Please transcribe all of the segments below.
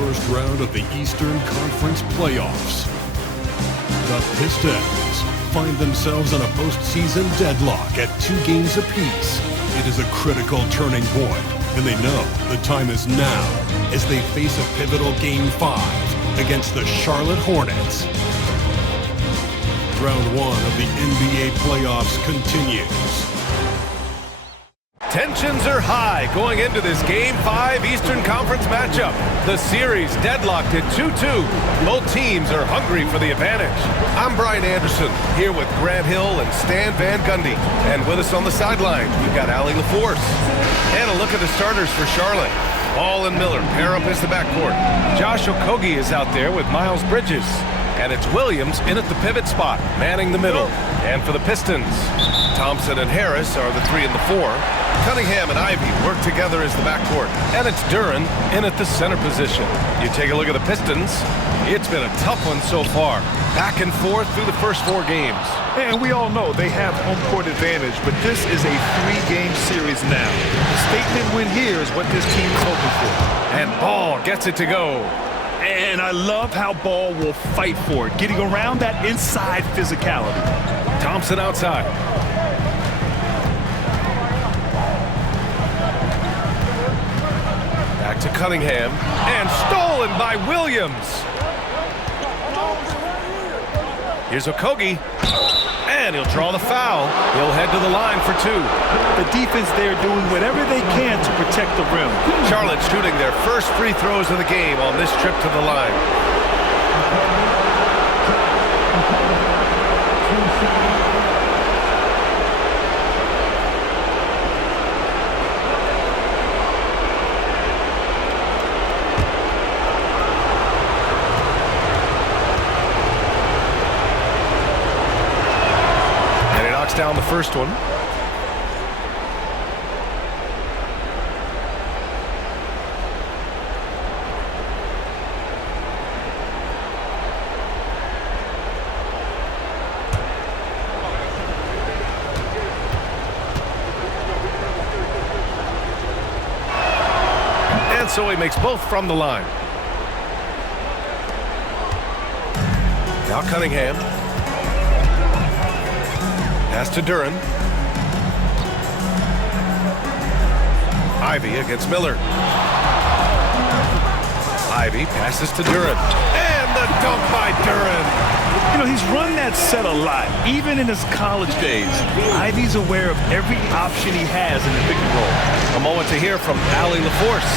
first round of the Eastern Conference playoffs. The Pistons find themselves on a postseason deadlock at 2 games apiece. It is a critical turning point, and they know the time is now as they face a pivotal Game 5 against the Charlotte Hornets. Round 1 of the NBA playoffs continues. Tensions are high going into this Game 5 Eastern Conference matchup. The series deadlocked at 2-2. Both teams are hungry for the advantage. I'm Brian Anderson, here with Grant Hill and Stan Van Gundy. And with us on the sideline, we've got Allie LaForce. And a look at the starters for Charlotte. Ball and Miller pair up as the backcourt. Josh Okogie is out there with Miles Bridges. And it's Williams in at the pivot spot, manning the middle. And for the Pistons, Thompson and Harris are the 3 and the 4. Cunningham and Ivy work together as the backcourt. And it's Duren in at the center position. You take a look at the Pistons, it's been a tough one so far. Back and forth through the first 4 games. And we all know they have home court advantage, but this is a 3-game series now. The statement win here is what this team is hoping for. And Ball gets it to go. And I love how Ball will fight for it, getting around that inside physicality. Thompson outside. Back to Cunningham. And stolen by Williams. Here's Okogie. And he'll draw the foul. He'll head to the line for 2. The defense there doing whatever they can to protect the rim. Charlotte shooting their first free throws of the game on this trip to the line. Down the first one. And so he makes both from the line. Now Cunningham. Pass to Duren. Ivy against Miller. Ivy passes to Duren. And the dunk by Duren. You know, he's run that set a lot, even in his college days. Ivy's aware of every option he has in the pick and roll. A moment to hear from Allie LaForce.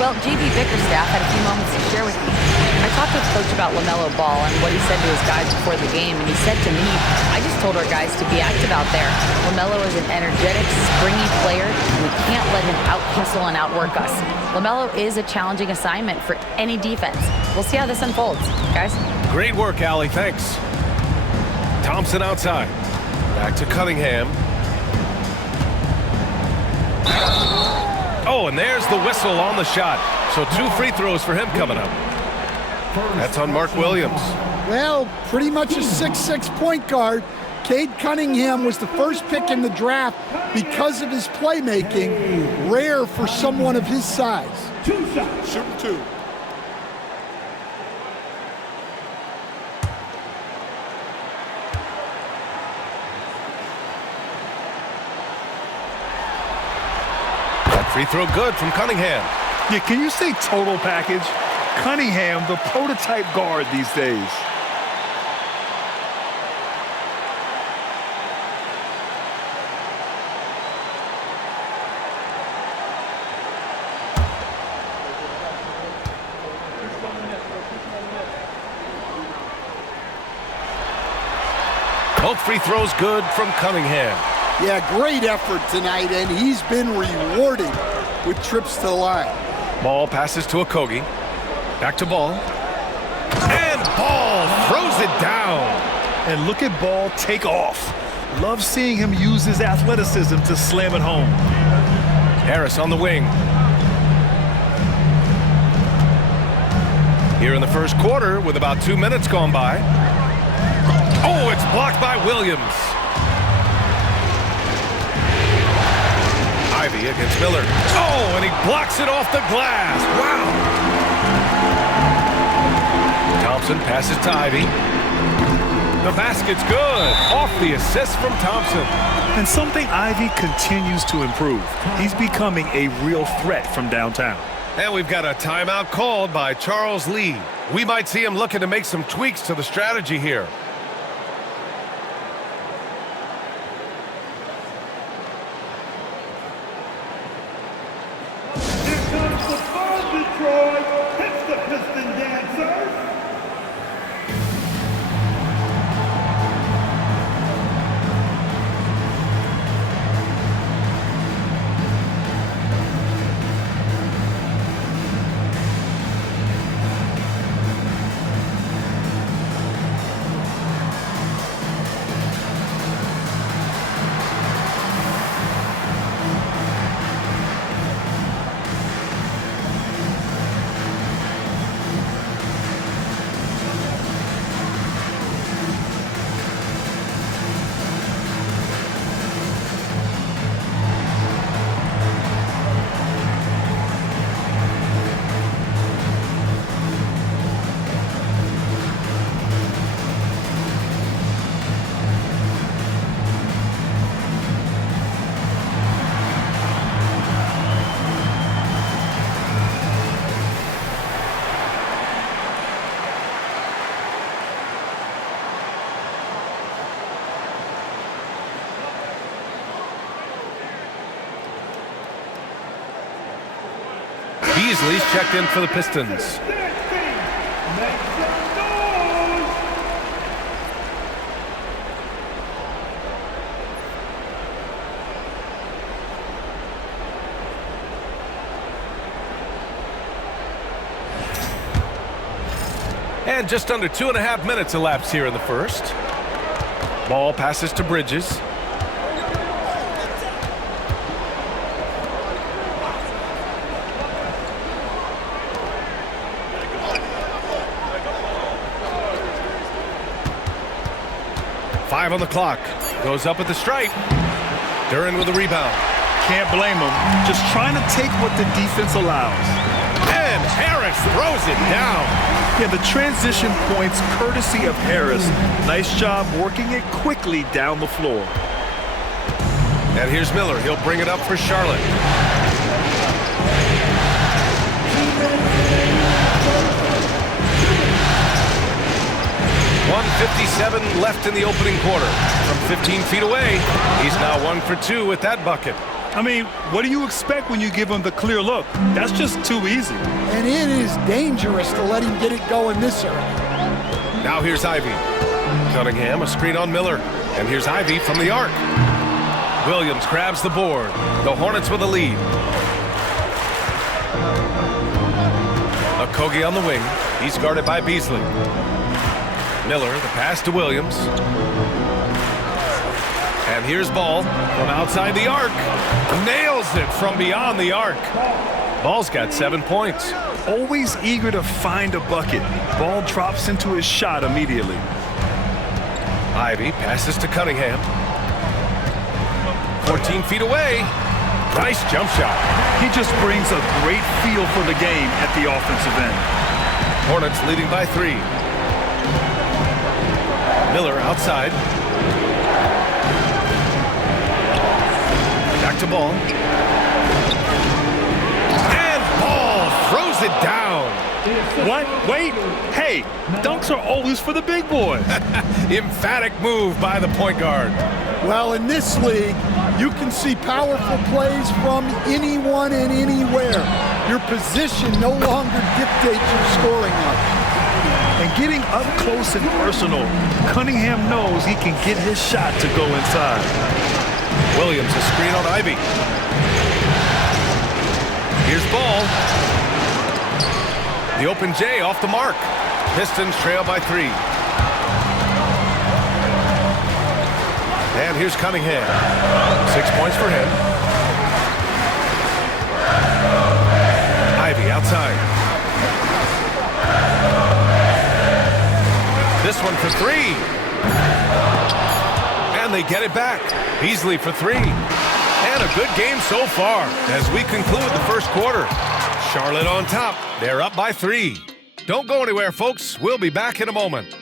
Well, JV Bickerstaff had a few moments to share with me. I talked to his coach about LaMelo Ball and what he said to his guys before the game, and he said to me, I just told our guys to be active out there. LaMelo is an energetic, springy player, and we can't let him out-hustle and outwork us. LaMelo is a challenging assignment for any defense. We'll see how this unfolds, guys. Great work, Allie. Thanks. Thompson outside. Back to Cunningham. Oh, and there's the whistle on the shot. So 2 free throws for him coming up. That's on Mark Williams. Well, pretty much a 6'6" point guard. Cade Cunningham was the first pick in the draft because of his playmaking. Rare for someone of his size. 2 shots. Shooting 2. That free throw good from Cunningham. Yeah, can you say total package? Cunningham, the prototype guard these days. Both free throws good from Cunningham. Yeah, great effort tonight, and he's been rewarded with trips to the line. Ball passes to Okogie. Back to Ball. And Ball throws it down. And look at Ball take off. Love seeing him use his athleticism to slam it home. Harris on the wing. Here in the first quarter with about 2 minutes gone by. Oh, it's blocked by Williams. Ivy against Miller. Oh, and he blocks it off the glass. Wow. Thompson passes to Ivy. The basket's good. Off the assist from Thompson. And something Ivy continues to improve. He's becoming a real threat from downtown. And we've got a timeout called by Charles Lee. We might see him looking to make some tweaks to the strategy here. Here comes the fun, Detroit. It's the Piston Dancers. Beasley's checked in for the Pistons. And just under 2.5 minutes elapsed here in the first. Ball passes to Bridges. Five on the clock. Goes up at the stripe. Duran with the rebound. Can't blame him. Just trying to take what the defense allows. And Harris throws it down. Yeah, the transition points courtesy of Harris. Nice job working it quickly down the floor. And here's Miller. He'll bring it up for Charlotte. .157 left in the opening quarter. From 15 feet away, he's now 1 for 2 with that bucket. I mean, what do you expect when you give him the clear look? That's just too easy. And it is dangerous to let him get it going this early. Now here's Ivy. Cunningham, a screen on Miller. And here's Ivy from the arc. Williams grabs the board. The Hornets with a lead. Okogie on the wing. He's guarded by Beasley. Miller, the pass to Williams. And here's Ball from outside the arc. Nails it from beyond the arc. Ball's got 7 points. Always eager to find a bucket. Ball drops into his shot immediately. Ivy passes to Cunningham. 14 feet away. Nice jump shot. He just brings a great feel for the game at the offensive end. Hornets leading by 3. Miller outside. Back to Ball. And Ball throws it down. What? Wait. Hey, dunks are always for the big boys. Emphatic move by the point guard. Well, in this league, you can see powerful plays from anyone and anywhere. Your position no longer dictates your scoring options. And getting up close and personal, Cunningham knows he can get his shot to go inside. Williams, a screen on Ivy. Here's Ball. The open J off the mark. Pistons trail by 3. And here's Cunningham. 6 points for him. Ivy outside. This one for 3. And they get it back. Beasley for 3. And a good game so far as we conclude the first quarter. Charlotte on top. They're up by 3. Don't go anywhere, folks. We'll be back in a moment.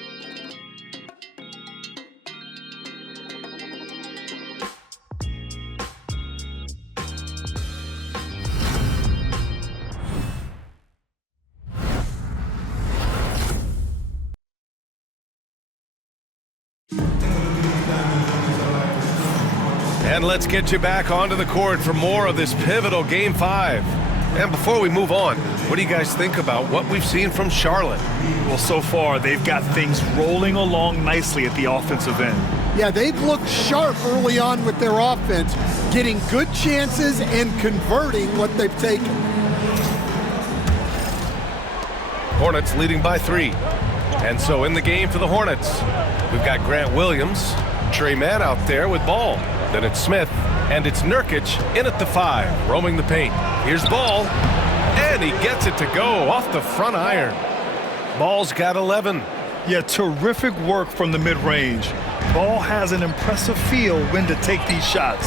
And let's get you back onto the court for more of this pivotal Game 5. And before we move on, what do you guys think about what we've seen from Charlotte? Well, so far, they've got things rolling along nicely at the offensive end. Yeah, they've looked sharp early on with their offense, getting good chances and converting what they've taken. Hornets leading by 3. And so in the game for the Hornets, we've got Grant Williams, Trey Mann out there with ball. Then it's Smith, and it's Nurkic in at the 5, roaming the paint. Here's Ball, and he gets it to go off the front iron. Ball's got 11. Yeah, terrific work from the mid-range. Ball has an impressive feel when to take these shots.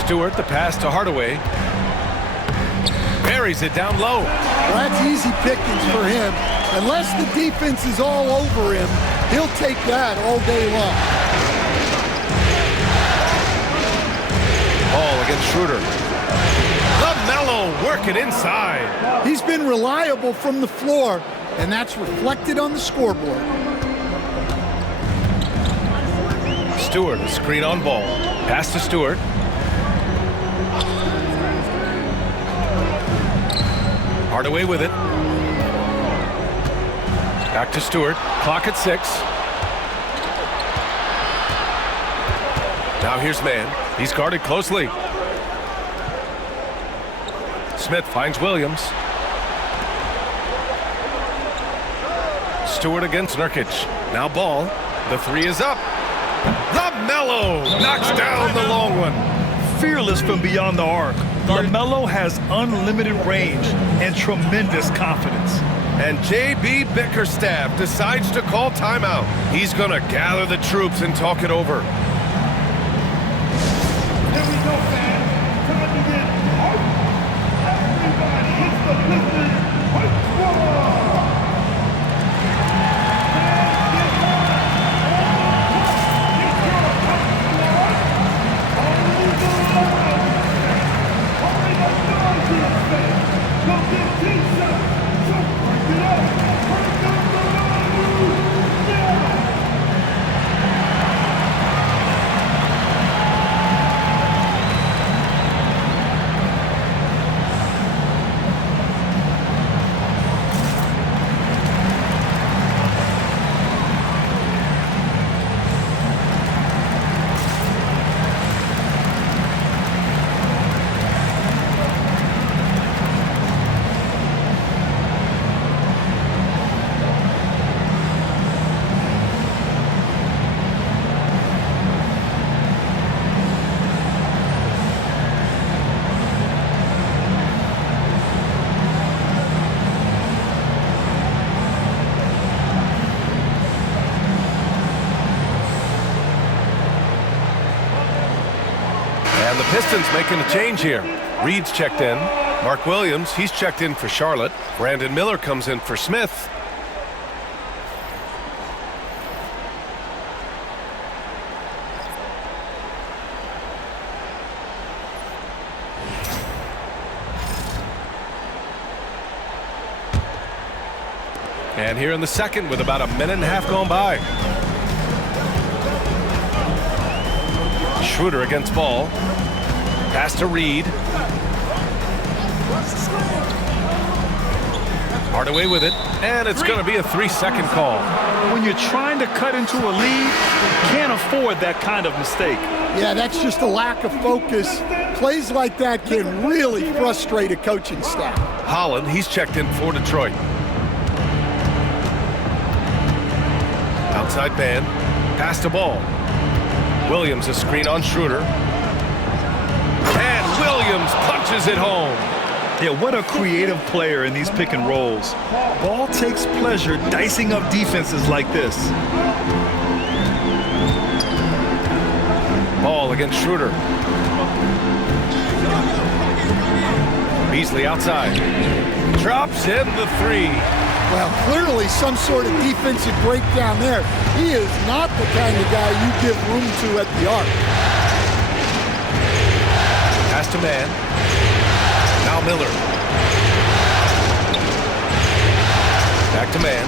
Stewart, the pass to Hardaway. Buries it down low. Well, that's easy pickings for him. Unless the defense is all over him, he'll take that all day long. Ball against Schroeder. LaMelo working inside. He's been reliable from the floor, and that's reflected on the scoreboard. Stewart, a screen on Ball. Pass to Stewart. Hardaway with it. Back to Stewart. Clock at 6. Now here's Mann. He's guarded closely. Smith finds Williams. Stewart against Nurkic. Now Ball. The 3 is up. LaMelo knocks down the long one. Fearless from beyond the arc. LaMelo has unlimited range and tremendous confidence. And J.B. Bickerstaff decides to call timeout. He's going to gather the troops and talk it over. Here we go, fans. Time to get hype. Everybody, it's the Pistons Hype Squad. Fans, get hype. It's your Hype Squad. Only the Lions. Only the Dodgers fans. Go get T-shirts. So break it up. Break up the line. Yeah. And the Pistons making a change here. Reed's checked in. Mark Williams, he's checked in for Charlotte. Brandon Miller comes in for Smith. And here in the second with about a minute and a half gone by. Schroeder against Ball. Pass to Reed. Hardaway with it, and it's going to be a 3-second call. When you're trying to cut into a lead, you can't afford that kind of mistake. Yeah, that's just a lack of focus. Plays like that can really frustrate a coaching staff. Holland, he's checked in for Detroit. Outside man, pass to Ball. Williams a screen on Schroeder. And Williams punches it home. Yeah, what a creative player in these pick and rolls. Ball takes pleasure dicing up defenses like this. Ball against Schroeder. Beasley outside. Drops in the three. Well, clearly some sort of defensive breakdown there. He is not the kind of guy you give room to at the arc. Pass to man. Now Miller. Back to man.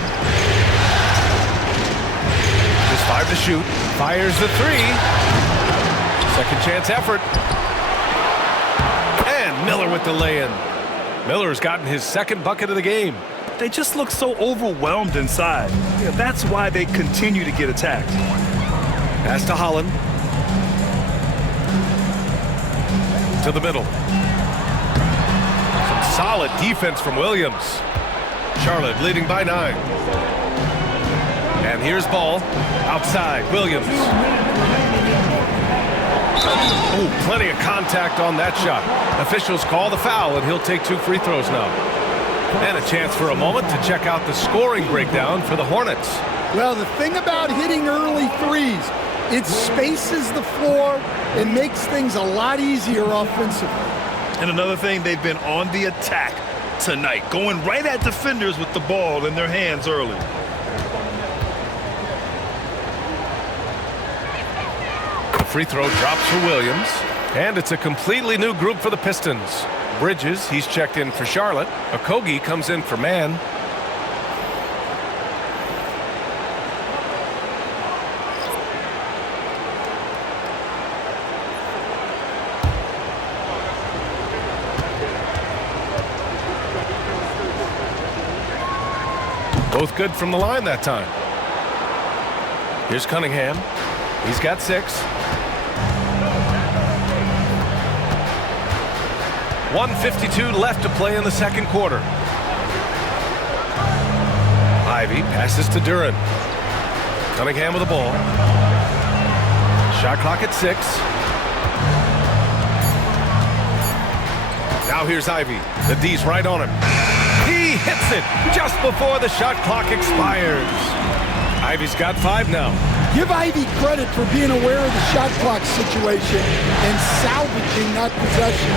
Just 5 to shoot. Fires the three. Second chance effort. And Miller with the lay-in. Miller's gotten his second bucket of the game. They just look so overwhelmed inside. Yeah, that's why they continue to get attacked. Pass to Holland. To the middle. Some solid defense from Williams. Charlotte leading by 9. And here's ball. Outside, Williams. Ooh, plenty of contact on that shot. Officials call the foul, and he'll take 2 free throws now. And a chance for a moment to check out the scoring breakdown for the Hornets. Well, the thing about hitting early threes, it spaces the floor and makes things a lot easier offensively. And another thing, they've been on the attack tonight, going right at defenders with the ball in their hands early. The free throw drops for Williams. And it's a completely new group for the Pistons. Bridges, he's checked in for Charlotte. Okogie comes in for man. Both good from the line that time. Here's Cunningham. He's got 6. 1:52 left to play in the second quarter. Ivy passes to Duran. Cunningham with the ball. Shot clock at 6. Now here's Ivy. The D's right on him. He hits it just before the shot clock expires. Ivy's got 5 now. Give Ivy credit for being aware of the shot clock situation and salvaging that possession.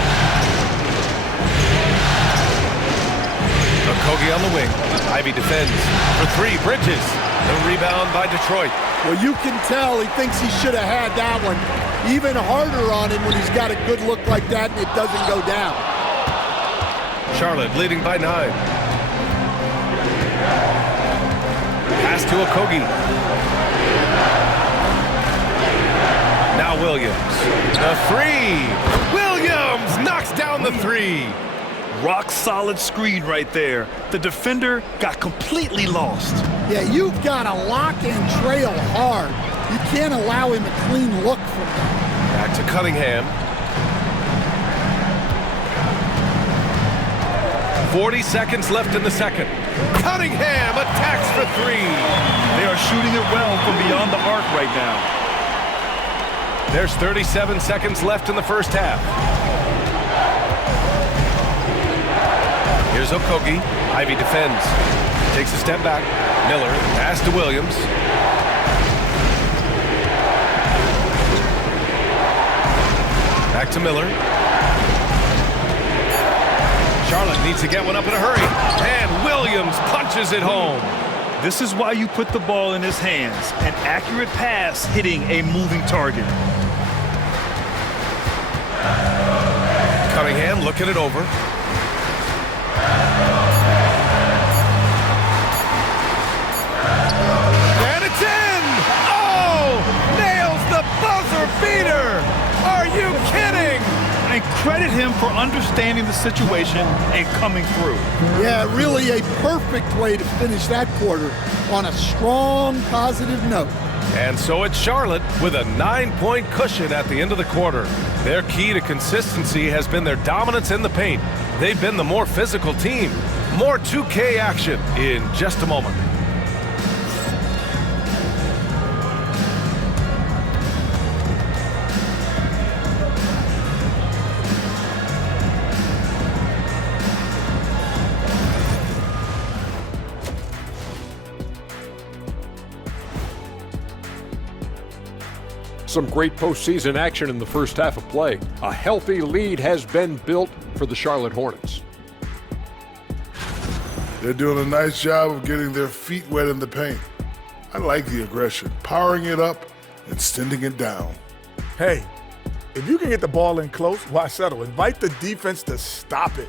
Okogie on the wing. Ivy defends for 3. Bridges. The rebound by Detroit. Well, you can tell he thinks he should have had that one. Even harder on him when he's got a good look like that and it doesn't go down. Charlotte leading by 9. Pass to Okogie. Now Williams. The 3. Williams knocks down the 3. Rock solid screen right there. The defender got completely lost. Yeah, you've got to lock and trail hard. You can't allow him a clean look from that. Back to Cunningham. 40 seconds left in the second. Cunningham attacks for 3. They are shooting it well from beyond the arc right now. There's 37 seconds left in the first half. Here's Okogie. Ivy defends. Takes a step back. Miller. Pass to Williams. Back to Miller. Charlotte needs to get one up in a hurry. And Williams punches it home. This is why you put the ball in his hands. An accurate pass hitting a moving target. Cunningham looking it over. And it's in! Oh! Nails the buzzer beater! Are you kidding? And credit him for understanding the situation and coming through. Yeah, really a perfect way to finish that quarter on a strong, positive note. And so it's Charlotte with a 9-point cushion at the end of the quarter. Their key to consistency has been their dominance in the paint. They've been the more physical team. More 2K action in just a moment. Some great postseason action in the first half of play. A healthy lead has been built for the Charlotte Hornets. They're doing a nice job of getting their feet wet in the paint. I like the aggression, powering it up and sending it down. Hey, if you can get the ball in close, why settle? Invite the defense to stop it.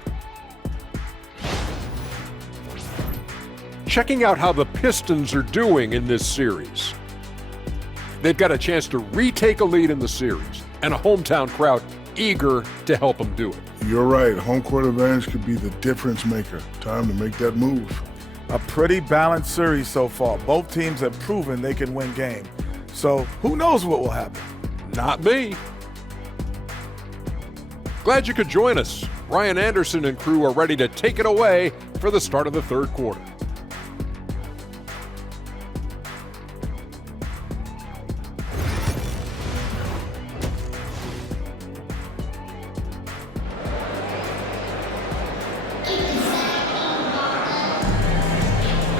Checking out how the Pistons are doing in this series. They've got a chance to retake a lead in the series, and a hometown crowd eager to help them do it. You're right. Home court advantage could be the difference maker. Time to make that move. A pretty balanced series so far. Both teams have proven they can win games. So who knows what will happen? Not me. Glad you could join us. Brian Anderson and crew are ready to take it away for the start of the third quarter.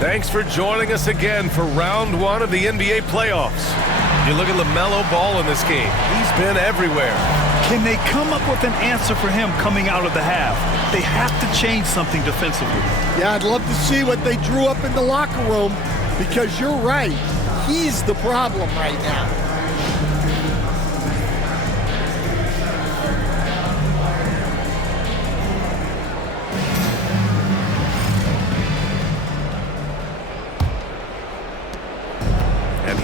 Thanks for joining us again for round one of the NBA playoffs. You look at LaMelo Ball in this game. He's been everywhere. Can they come up with an answer for him coming out of the half? They have to change something defensively. Yeah, I'd love to see what they drew up in the locker room, because you're right. He's the problem right now.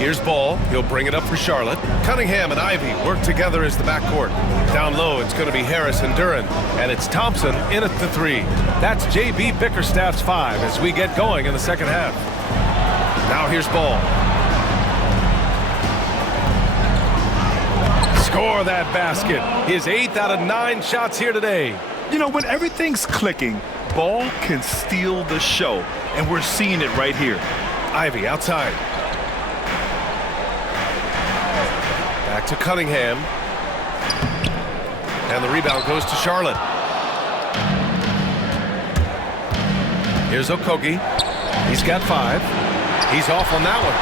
Here's Ball. He'll bring it up for Charlotte. Cunningham and Ivy work together as the backcourt. Down low, it's going to be Harris and Duren. And it's Thompson in at the three. That's J.B. Bickerstaff's 5 as we get going in the second half. Now here's Ball. Score that basket. His 8th out of 9 shots here today. You know, when everything's clicking, Ball can steal the show. And we're seeing it right here. Ivy outside. Back to Cunningham. And the rebound goes to Charlotte. Here's Okogie. He's got 5. He's off on that one.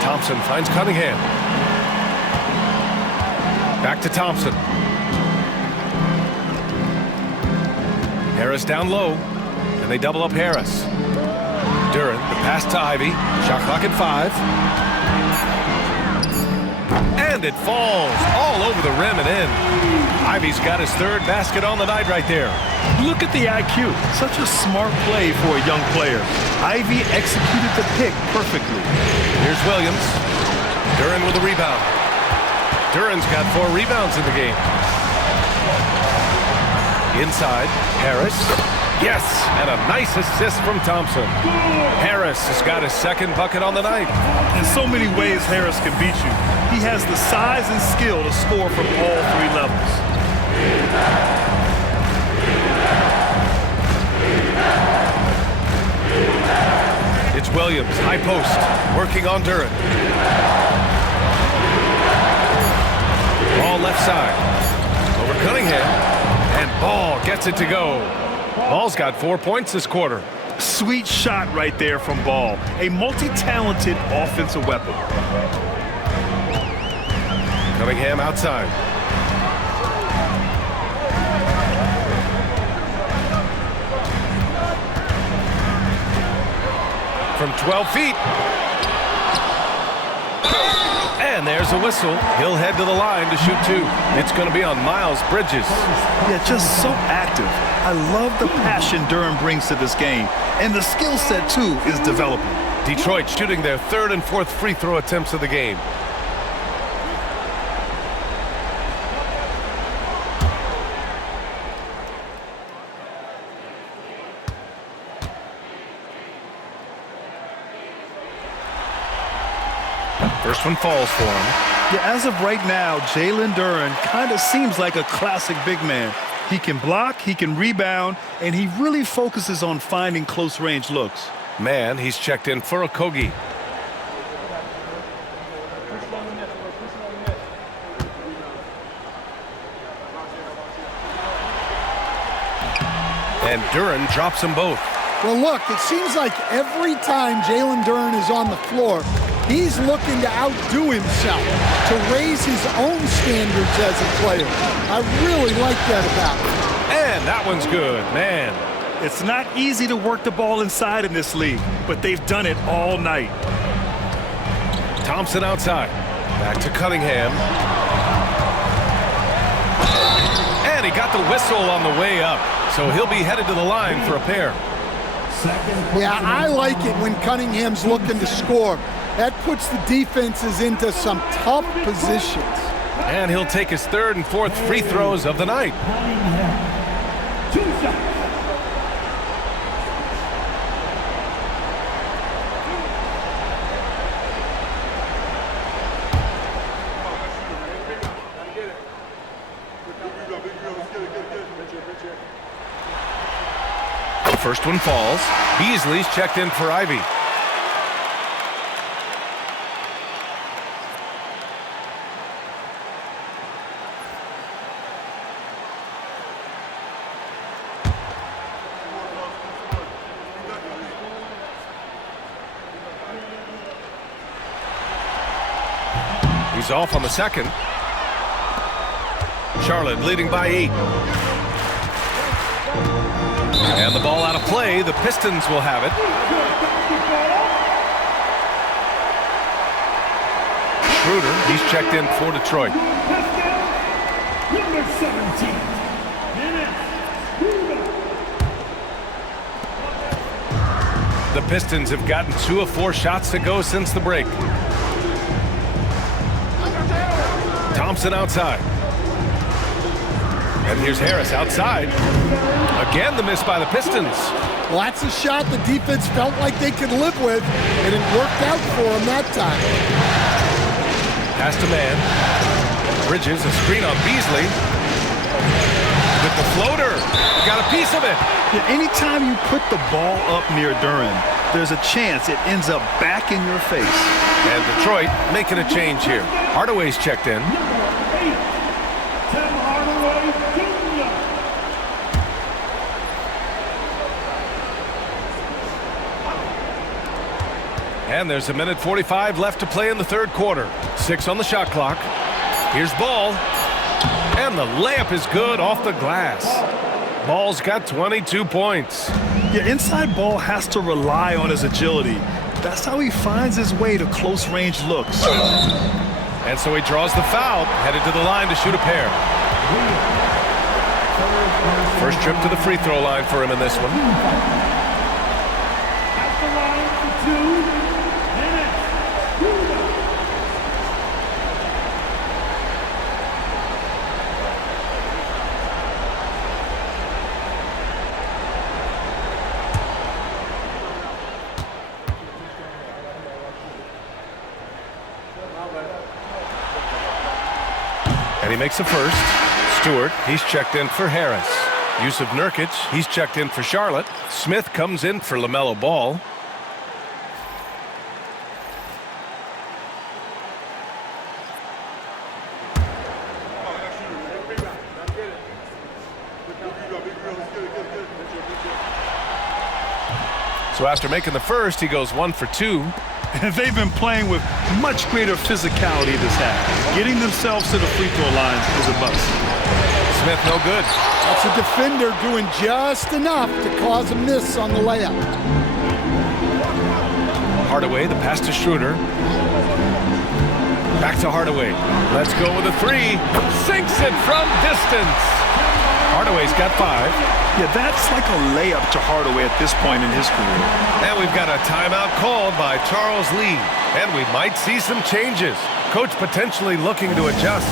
Thompson finds Cunningham. Back to Thompson. Harris down low. And they double up Harris. Duren, the pass to Ivy. Shot clock at 5. And it falls all over the rim and in. Ivy's got his 3rd basket on the night right there. Look at the IQ. Such a smart play for a young player. Ivy executed the pick perfectly. Here's Williams. Duren with a rebound. Duren's got 4 rebounds in the game. Inside, Harris. Yes, and a nice assist from Thompson. Harris has got his 2nd bucket on the night. In so many ways, Harris can beat you. He has the size and skill to score from all 3 levels. It's Williams, high post, working on Duren. Ball left side. Over Cunningham. And Ball gets it to go. Ball's got 4 points this quarter. Sweet shot right there from Ball. A multi-talented offensive weapon. Cunningham outside. From 12 feet. And there's a whistle. He'll head to the line to shoot 2. It's going to be on Miles Bridges. Yeah, just so active. I love the passion Duren brings to this game. And the skill set, too, is developing. Detroit shooting their 3rd and 4th free throw attempts of the game. First one falls for him. Yeah, as of right now, Jalen Duren kind of seems like a classic big man. He can block, he can rebound, and he really focuses on finding close-range looks. Man, he's checked in for Okogie. And Duren drops them both. Well, look, it seems like every time Jalen Duren is on the floor, he's looking to outdo himself, to raise his own standards as a player. I really like that about him. And that one's good, man. It's not easy to work the ball inside in this league, but they've done it all night. Thompson outside. Back to Cunningham. And he got the whistle on the way up, so he'll be headed to the line for a pair. Yeah, I like it when Cunningham's looking to score. That puts the defenses into some tough positions. And he'll take his third and fourth free throws of the night. Two shots. The first one falls. Beasley's checked in for Ivy. He's off on the second. Charlotte leading by 8. And the ball out of play. The Pistons will have it. Schroeder, he's checked in for Detroit. Number 17. The Pistons have gotten 2 of 4 shots to go since the break. Thompson outside. And here's Harris outside. Again, the miss by the Pistons. Well, that's a shot the defense felt like they could live with, and it worked out for them that time. Pass to man. Bridges, a screen on Beasley. With the floater. Got a piece of it. Yeah, anytime you put the ball up near Duren, there's a chance it ends up back in your face. And Detroit making a change here. Hardaway's checked in. And there's a minute 45 left to play in the third quarter. 6 on the shot clock. Here's Ball. And the layup is good off the glass. Ball's got 22 points. Yeah, inside Ball has to rely on his agility. That's how he finds his way to close-range looks. And so he draws the foul, headed to the line to shoot a pair. First trip to the free throw line for him in this one. At the line for 2 minutes. And he makes the first. Stewart, he's checked in for Harris. Yusuf Nurkic, he's checked in for Charlotte. Smith comes in for LaMelo Ball. So after making the first, he goes 1 for 2. And they've been playing with much greater physicality this half. Getting themselves to the free throw line is a bust. Smith no good. That's a defender doing just enough to cause a miss on the layup. Hardaway, the pass to Schroeder. Back to Hardaway. Let's go with a 3. Sinks it from distance. Hardaway's got 5. Yeah, that's like a layup to Hardaway at this point in his career. And we've got a timeout called by Charles Lee. And we might see some changes. Coach potentially looking to adjust.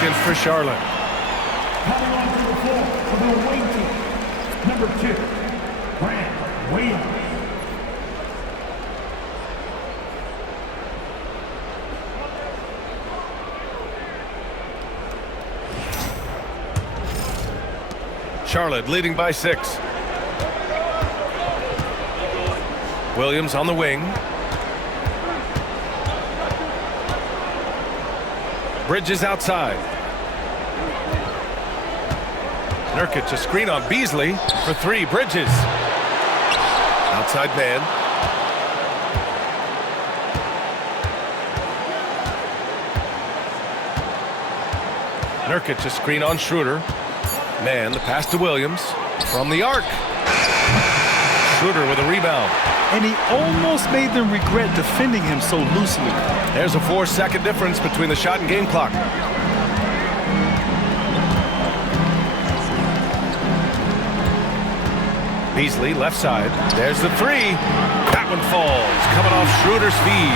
seconds for Charlotte. Coming onto the floor for the away team, number 2, Grant Williams. Charlotte leading by 6. Williams on the wing. Bridges outside. Nurkic, a screen on Beasley for 3. Bridges. Outside man. Nurkic, a screen on Schroeder. Man, the pass to Williams from the arc. Schroeder with a rebound. And he almost made them regret defending him so loosely. There's a 4-second difference between the shot and game clock. Beasley, left side. There's the 3. That one falls, coming off Schroeder's feed.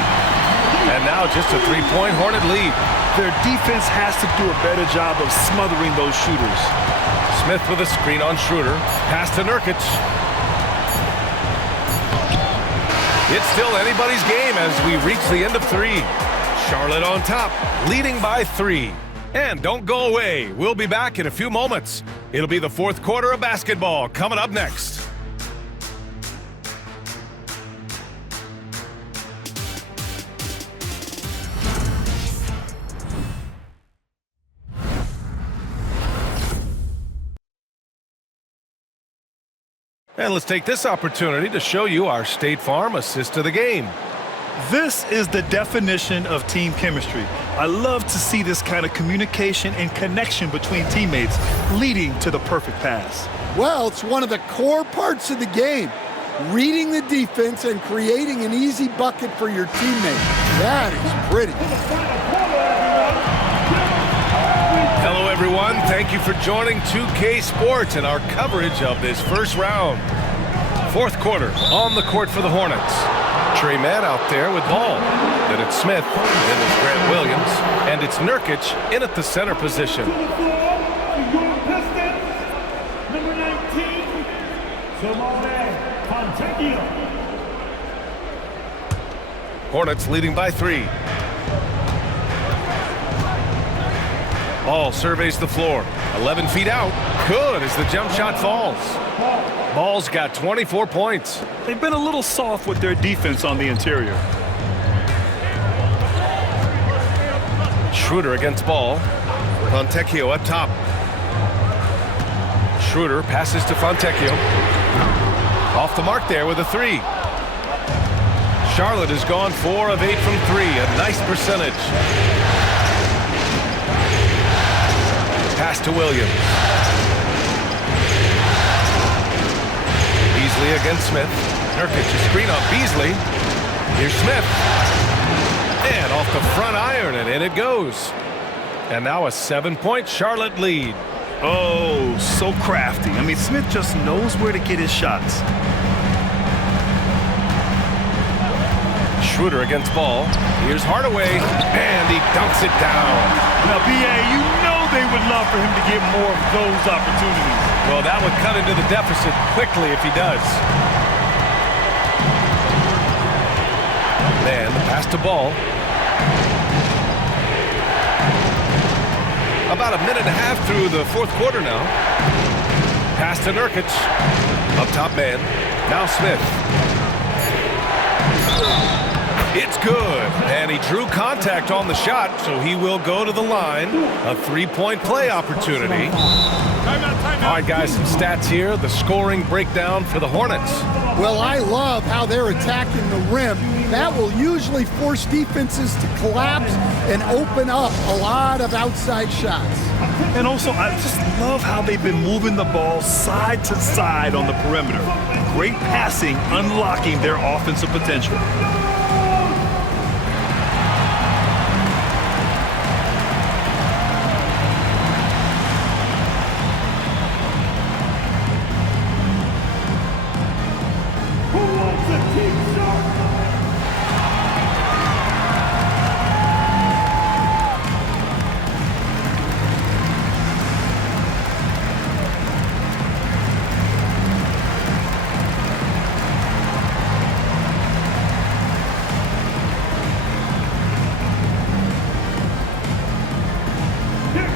And now just a 3-point Hornet lead. Their defense has to do a better job of smothering those shooters. Smith with a screen on Schroeder. Pass to Nurkic. It's still anybody's game as we reach the end of 3. Charlotte on top, leading by 3. And don't go away. We'll be back in a few moments. It'll be the 4th quarter of basketball coming up next. And let's take this opportunity to show you our State Farm assist of the game. This is the definition of team chemistry. I love to see this kind of communication and connection between teammates leading to the perfect pass. Well, it's one of the core parts of the game. Reading the defense and creating an easy bucket for your teammate. That is pretty. Hello, everyone. Thank you for joining 2K Sports and our coverage of this first round. 4th quarter on the court for the Hornets. Trey Mann out there with ball. Then it's Smith, then it's Grant Williams, and it's Nurkic in at the center position. Pistons, number 19, Hornets leading by 3. Ball surveys the floor. 11 feet out. Good as the jump shot falls. Ball's got 24 points. They've been a little soft with their defense on the interior. Schroeder against Ball. Fontecchio up top. Schroeder passes to Fontecchio. Off the mark there with a 3. Charlotte has gone 4 of 8 from 3. A nice percentage. Pass to Williams. Beasley against Smith. Nurkic, a screen on Beasley. Here's Smith. And off the front iron, and in it goes. And now a 7-point Charlotte lead. Oh, so crafty. I mean, Smith just knows where to get his shots. Schroeder against Ball. Here's Hardaway, and he dunks it down. Now, B.A., you know they would love for him to get more of those opportunities. Well, that would cut into the deficit quickly if he does. Man, the pass to Ball. About a minute and a half through the 4th quarter now. Pass to Nurkic. Up top man. Now Smith. It's good. And he drew contact on the shot, so he will go to the line. A 3-point play opportunity. All right, guys, some stats here. The scoring breakdown for the Hornets. Well, I love how they're attacking the rim. That will usually force defenses to collapse and open up a lot of outside shots. And also, I just love how they've been moving the ball side to side on the perimeter. Great passing, unlocking their offensive potential.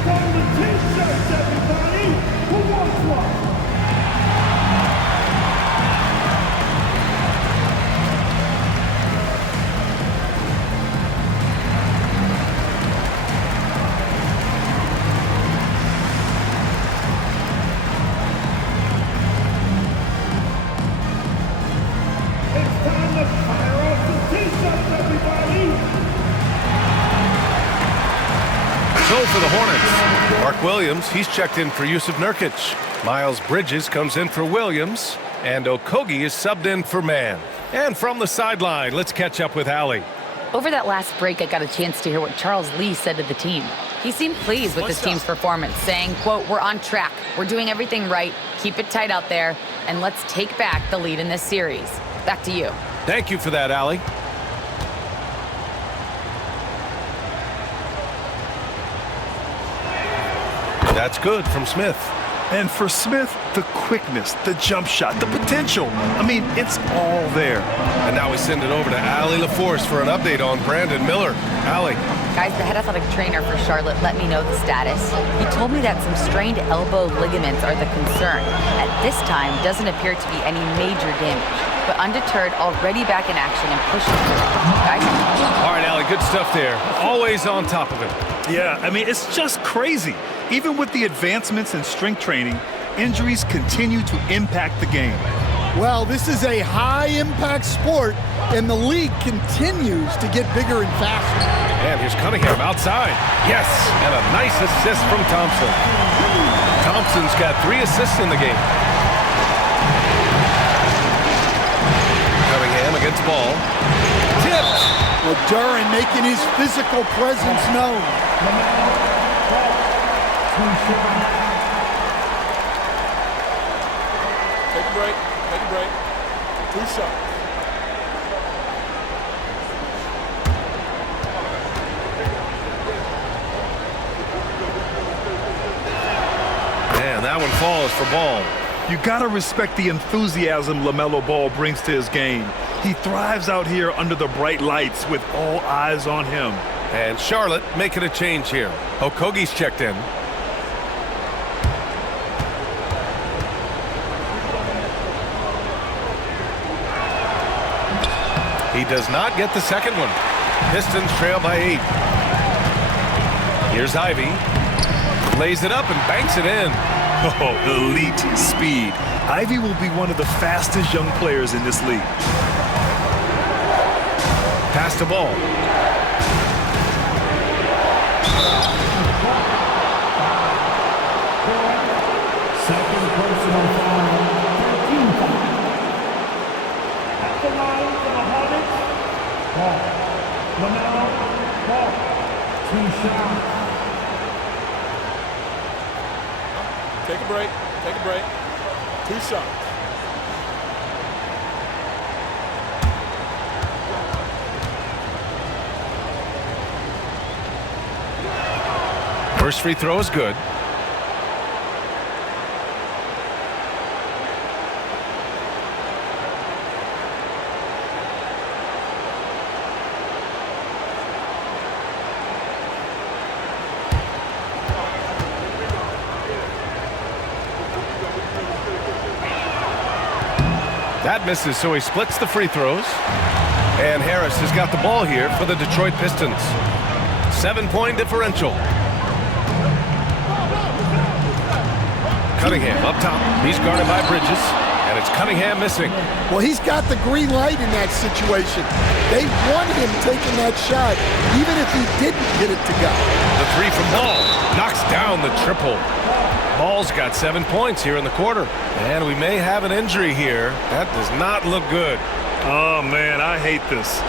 on the T-shirts, everybody. Who wants one? It's time to fire off the T-shirts, everybody. So for the Hornets, Mark Williams, he's checked in for Yusuf Nurkic. Miles Bridges comes in for Williams, and Okogie is subbed in for Mann. And from the sideline, let's catch up with Allie. Over that last break, I got a chance to hear what Charles Lee said to the team. He seemed pleased with his team's performance, saying, quote, "We're on track. We're doing everything right. Keep it tight out there, and let's take back the lead in this series." Back to you. Thank you for that, Allie. That's good from Smith. And for Smith, the quickness, the jump shot, the potential. I mean, it's all there. And now we send it over to Allie LaForce for an update on Brandon Miller. Allie. Guys, the head athletic trainer for Charlotte let me know the status. He told me that some strained elbow ligaments are the concern. At this time, doesn't appear to be any major damage. But undeterred, already back in action and pushing through it. Guys? All right, Allie, good stuff there. Always on top of it. Yeah, I mean, it's just crazy. Even with the advancements in strength training, injuries continue to impact the game. Well, this is a high-impact sport, and the league continues to get bigger and faster. And here's Cunningham outside. Yes, and a nice assist from Thompson. Thompson's got 3 assists in the game. Cunningham against ball. Tipped. Well, Duran making his physical presence known. Take a break. Take a break. 2 shots. And that one falls for Ball. You gotta respect the enthusiasm LaMelo Ball brings to his game. He thrives out here under the bright lights with all eyes on him. And Charlotte making a change here. Okogie's checked in. He does not get the second one. Pistons trail by 8. Here's Ivy. Lays it up and banks it in. Oh, elite speed. Ivy will be one of the fastest young players in this league. Pass to Ball. Second personal foul. 13 foul. At the line for the Hornets. Ball. LaMelo Ball. 2 shots. Take a break. Take a break. 2 shots. First free throw is good. That misses, so he splits the free throws. And Harris has got the ball here for the Detroit Pistons. 7-point differential. Cunningham up top. He's guarded by Bridges. And it's Cunningham missing. Well, he's got the green light in that situation. They want him taking that shot, even if he didn't get it to go. The 3 from Ball knocks down the triple. Ball's got 7 points here in the quarter. And we may have an injury here. That does not look good. Oh, man, I hate this.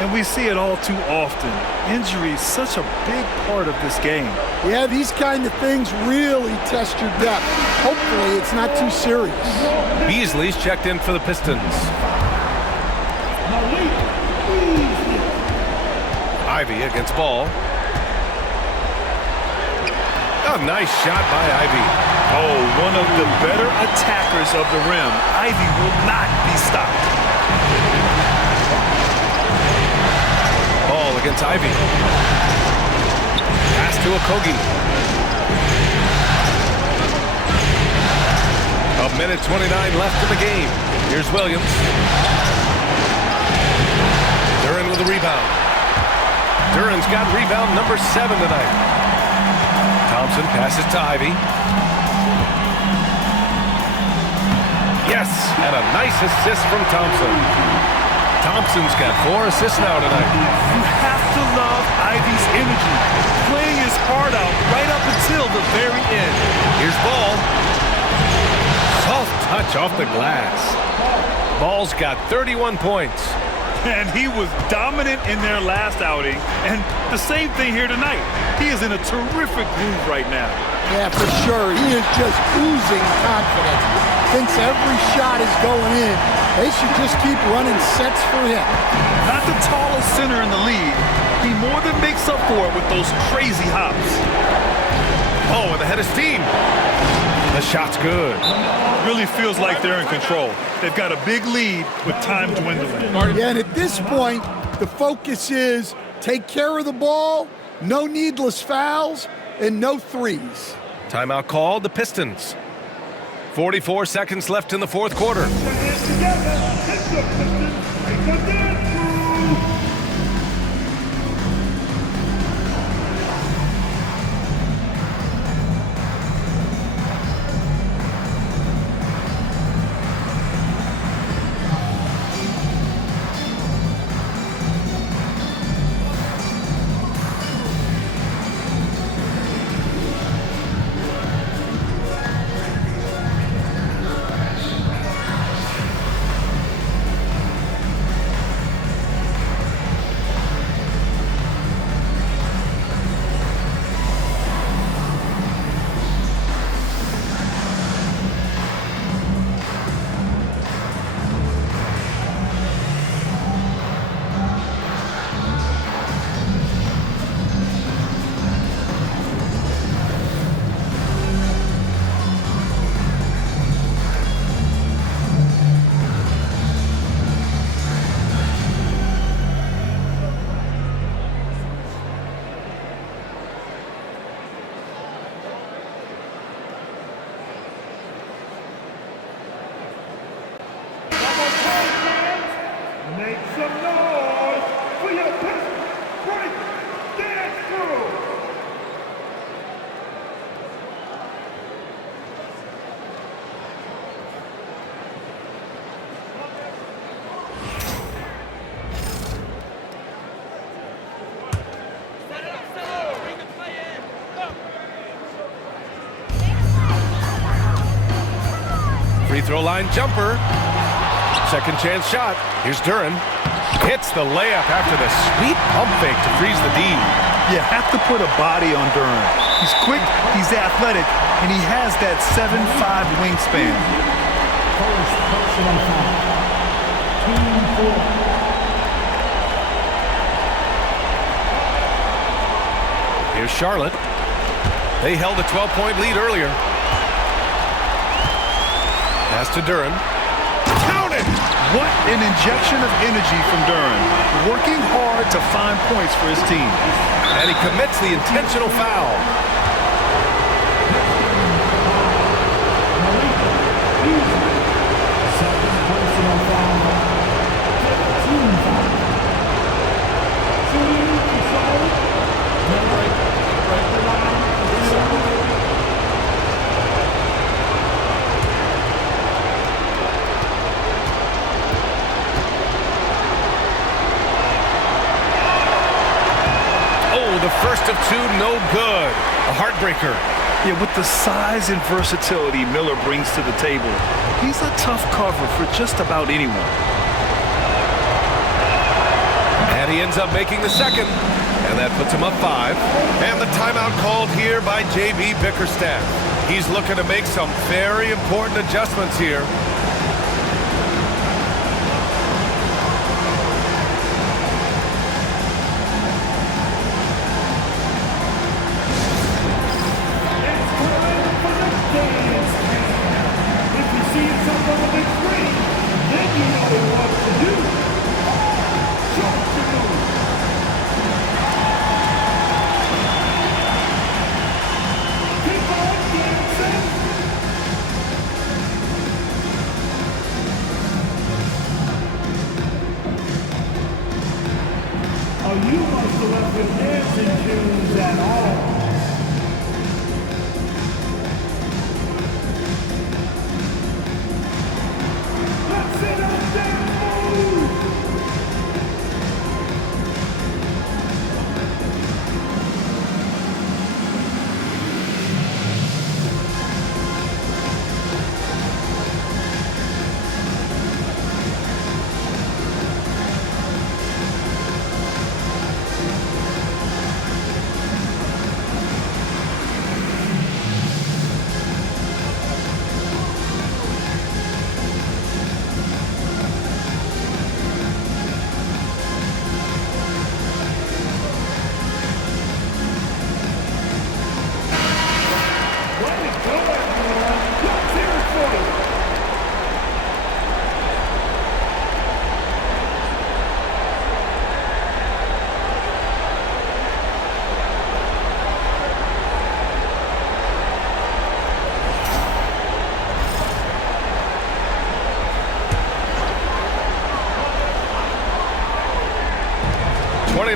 And we see it all too often. Injury is such a big part of this game. Yeah, these kind of things really test your depth. Hopefully, it's not too serious. Beasley's checked in for the Pistons. Ivy against Ball. A nice shot by Ivy. Oh, one of the better attackers of the rim. Ivy will not be stopped. Ball against Ivy. Pass to Okogie. A minute 29 left in the game. Here's Williams. Duren with a rebound. Duren's got rebound number 7 tonight. Thompson passes to Ivy. Yes, and a nice assist from Thompson. Thompson's got 4 assists now tonight. You have to love Ivy's energy, playing his heart out right up until the very end. Here's Ball. Soft touch off the glass. Ball's got 31 points. And he was dominant in their last outing. And the same thing here tonight. He is in a terrific groove right now. Yeah, for sure. He is just oozing confidence. Thinks every shot is going in. They should just keep running sets for him. Not the tallest center in the league. He more than makes up for it with those crazy hops. Oh, with the head of steam. The shot's good. Really feels like they're in control. They've got a big lead with time dwindling. Yeah, and at this point, the focus is take care of the ball, no needless fouls, and no threes. Timeout called, the Pistons. 44 seconds left in the fourth quarter. Make some noise for your Pistons break dance crew. Free throw line jumper. Second chance shot. Here's Duren. Hits the layup after the sweet pump fake to freeze the D. You have to put a body on Duren. He's quick, he's athletic, and he has that 7'5" wingspan. First personal foul. Team 4. Here's Charlotte. They held a 12-point lead earlier. Pass to Duren. What an injection of energy from Duren, working hard to find points for his team. And he commits the intentional foul. Second personal foul. 15 foul. Team control. Break the line. The first of 2, no good. A heartbreaker. Yeah, with the size and versatility Miller brings to the table, he's a tough cover for just about anyone. And he ends up making the second. And that puts him up 5. And the timeout called here by J.B. Bickerstaff. He's looking to make some very important adjustments here.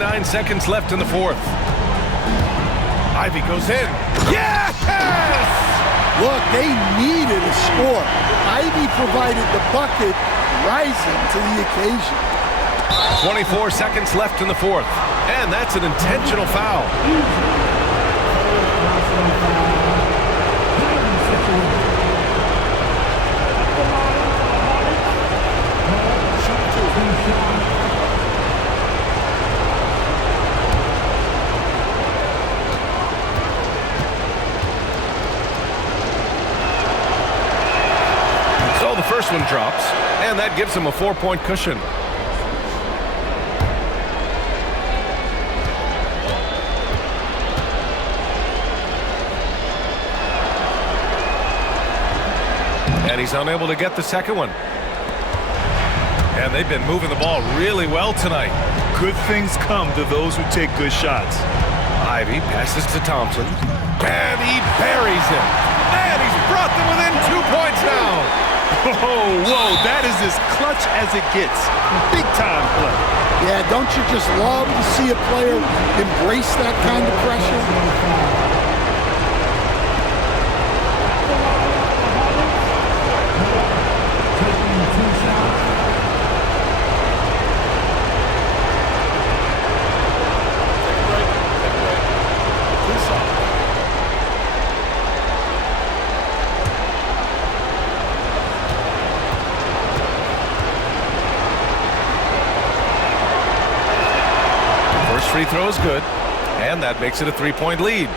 4.9 seconds left in the fourth. Ivy goes in. Yes! Look, they needed a score. Ivy provided the bucket, rising to the occasion. 24 seconds left in the fourth. And that's an intentional foul. So the first one drops, and that gives him a 4-point cushion. And he's unable to get the second one. And they've been moving the ball really well tonight. Good things come to those who take good shots. Ivy passes to Thompson. And he buries him. And he's brought them within 2 points now. Whoa, that is as clutch as it gets. Big time play. Yeah, don't you just love to see a player embrace that kind of pressure? Free throw is good, and that makes it a 3-point lead.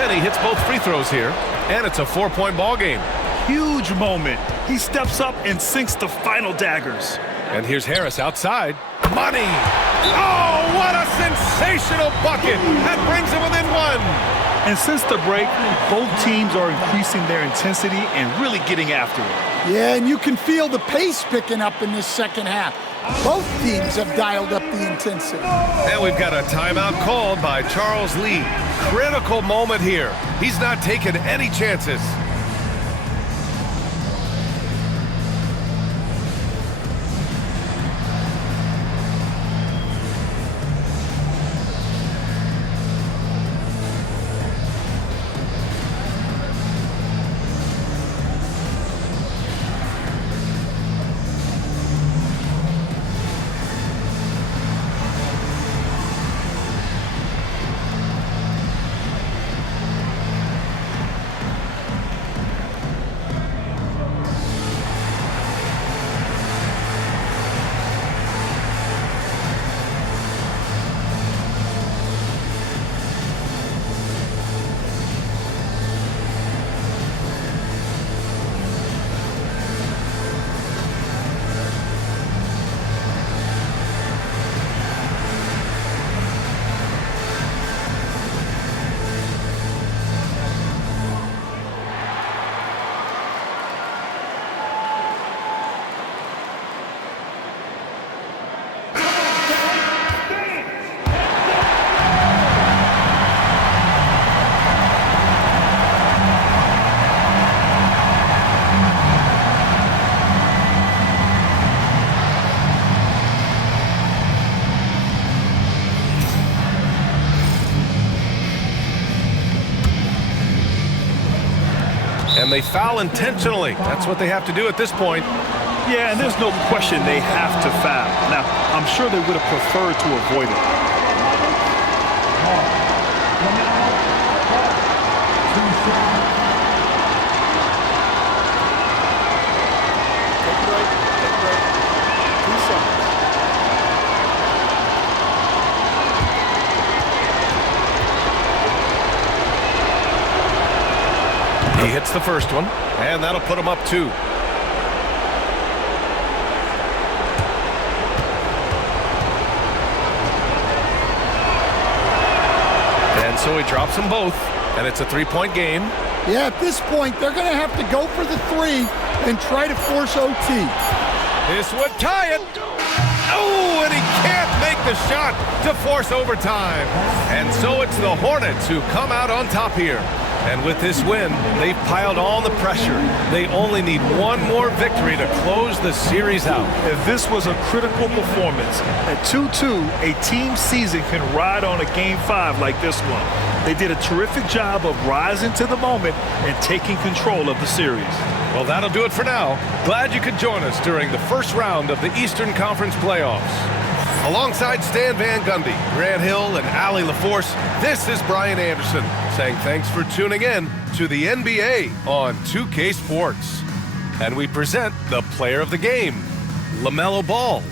And he hits both free throws here, and it's a 4-point ball game. Huge moment. He steps up and sinks the final daggers. And here's Harris outside. Money! Oh, what a sensational bucket! That brings him within one. And since the break, both teams are increasing their intensity and really getting after it. Yeah, and you can feel the pace picking up in this second half. Both teams have dialed up the intensity. And we've got a timeout called by Charles Lee. Critical moment here. He's not taking any chances. And they foul intentionally. That's what they have to do at this point. Yeah, and there's no question they have to foul. Now, I'm sure they would have preferred to avoid it. He hits the first one, and that'll put him up 2. And so he drops them both, and it's a 3-point game. Yeah, at this point, they're going to have to go for the 3 and try to force OT. This would tie it. Oh, and he can't make the shot to force overtime. And so it's the Hornets who come out on top here. And with this win, they've piled on the pressure. They only need one more victory to close the series out. If this was a critical performance, at 2-2, a team season can ride on a Game 5 like this one. They did a terrific job of rising to the moment and taking control of the series. Well, that'll do it for now. Glad you could join us during the first round of the Eastern Conference playoffs. Alongside Stan Van Gundy, Grant Hill, and Allie LaForce, this is Brian Anderson saying thanks for tuning in to the NBA on 2K Sports. And we present the player of the game, LaMelo Ball.